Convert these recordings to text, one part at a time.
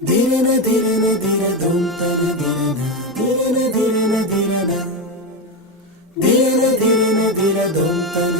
धिरन धिरन धिर धूम तन धिरन धिरन धिरन धिरन धिर धिरन धिर धूम तन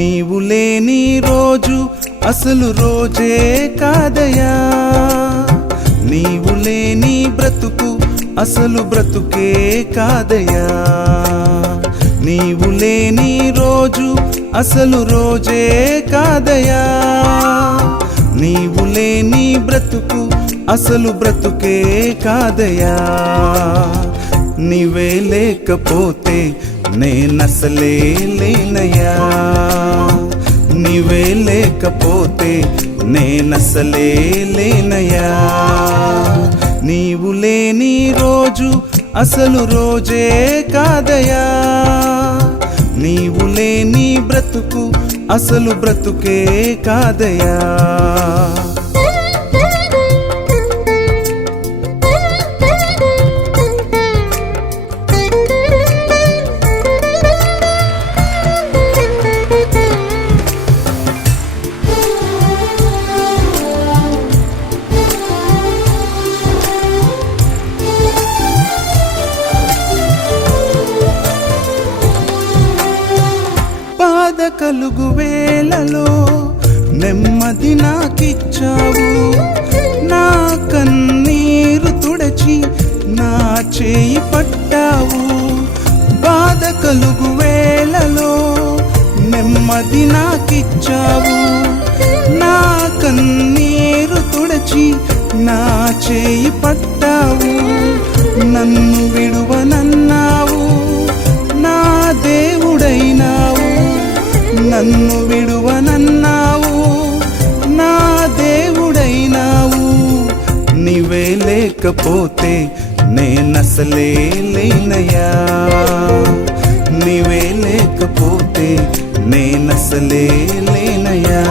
నీవు లేని రోజు అసలు రోజే కాదయా నీవు లేని బ్రతుకు అసలు బ్రతుకే కాదయా నీవు లేని రోజు అసలు రోజే కాదయా నీవు లేని బ్రతుకు అసలు బ్రతుకే కాదయా నీవే లేకపోతే నేనసలే లేనయ్యా. నీవే లేకపోతే నేనసలే లేనయ్యా. నీవు లేని రోజు అసలు రోజే కాదయా నీవు లేని బ్రతుకు అసలు బ్రతుకే కాదయా కలుగు వేళలో నెమ్మది నాకిచ్చావు. నా కన్నీరు తుడచి నా చేయి పట్టావు. బాధ కలుగు వేళలో నెమ్మది నాకిచ్చావు. నా కన్నీరు తుడచి నా చేయి పట్టావు. నన్ను విడువనన్నా నన్ను విడువనన్నావు నా దేవుడైనావు. నీవే లేకపోతే నేనసలే లేనయ్యా నీవే లేకపోతే నేనసలే లేనయ్యా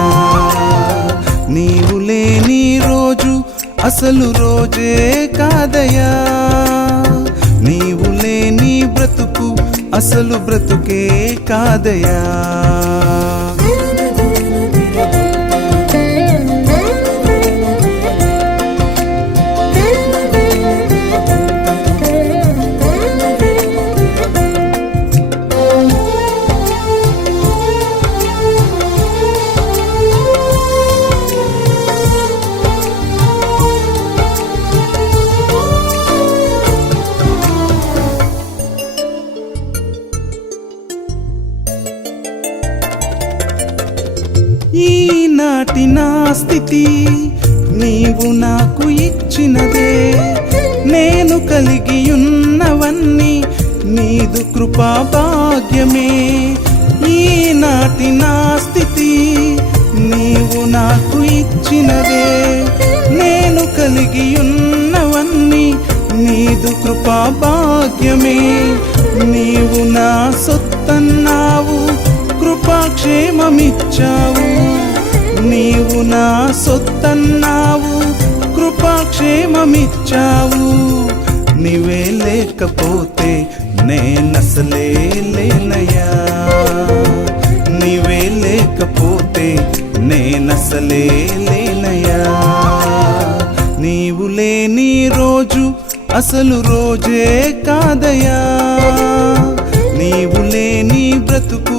నీవు లేని రోజు అసలు రోజే కాదయా నీవు లేని బ్రతుకు అసలు బ్రతుకే కాదయా ఈనాటి నా స్థితి నీవు నాకు ఇచ్చినదే. నేను కలిగి ఉన్నవన్నీ నీదు కృపా భాగ్యమే. ఈనాటి నా స్థితి నీవు నాకు ఇచ్చినదే. నేను కలిగి ఉన్నవన్నీ నీదు కృపా భాగ్యమే. నీవు నా సొత్తన్నావు కృపాక్షేమమిచ్చావు. నీవు నా సొత్తన్నావు. కృపాక్షేమమిచ్చావు. నీవే లేకపోతే నేనసలే లేనయ్యా నీవే లేకపోతే నేనసలే లేనయ్యా నీవు లేని రోజు అసలు రోజే కాదయా నీవు లేని బ్రతుకు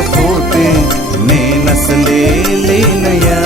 లేకపోతే నేనసలే లేనయ్యా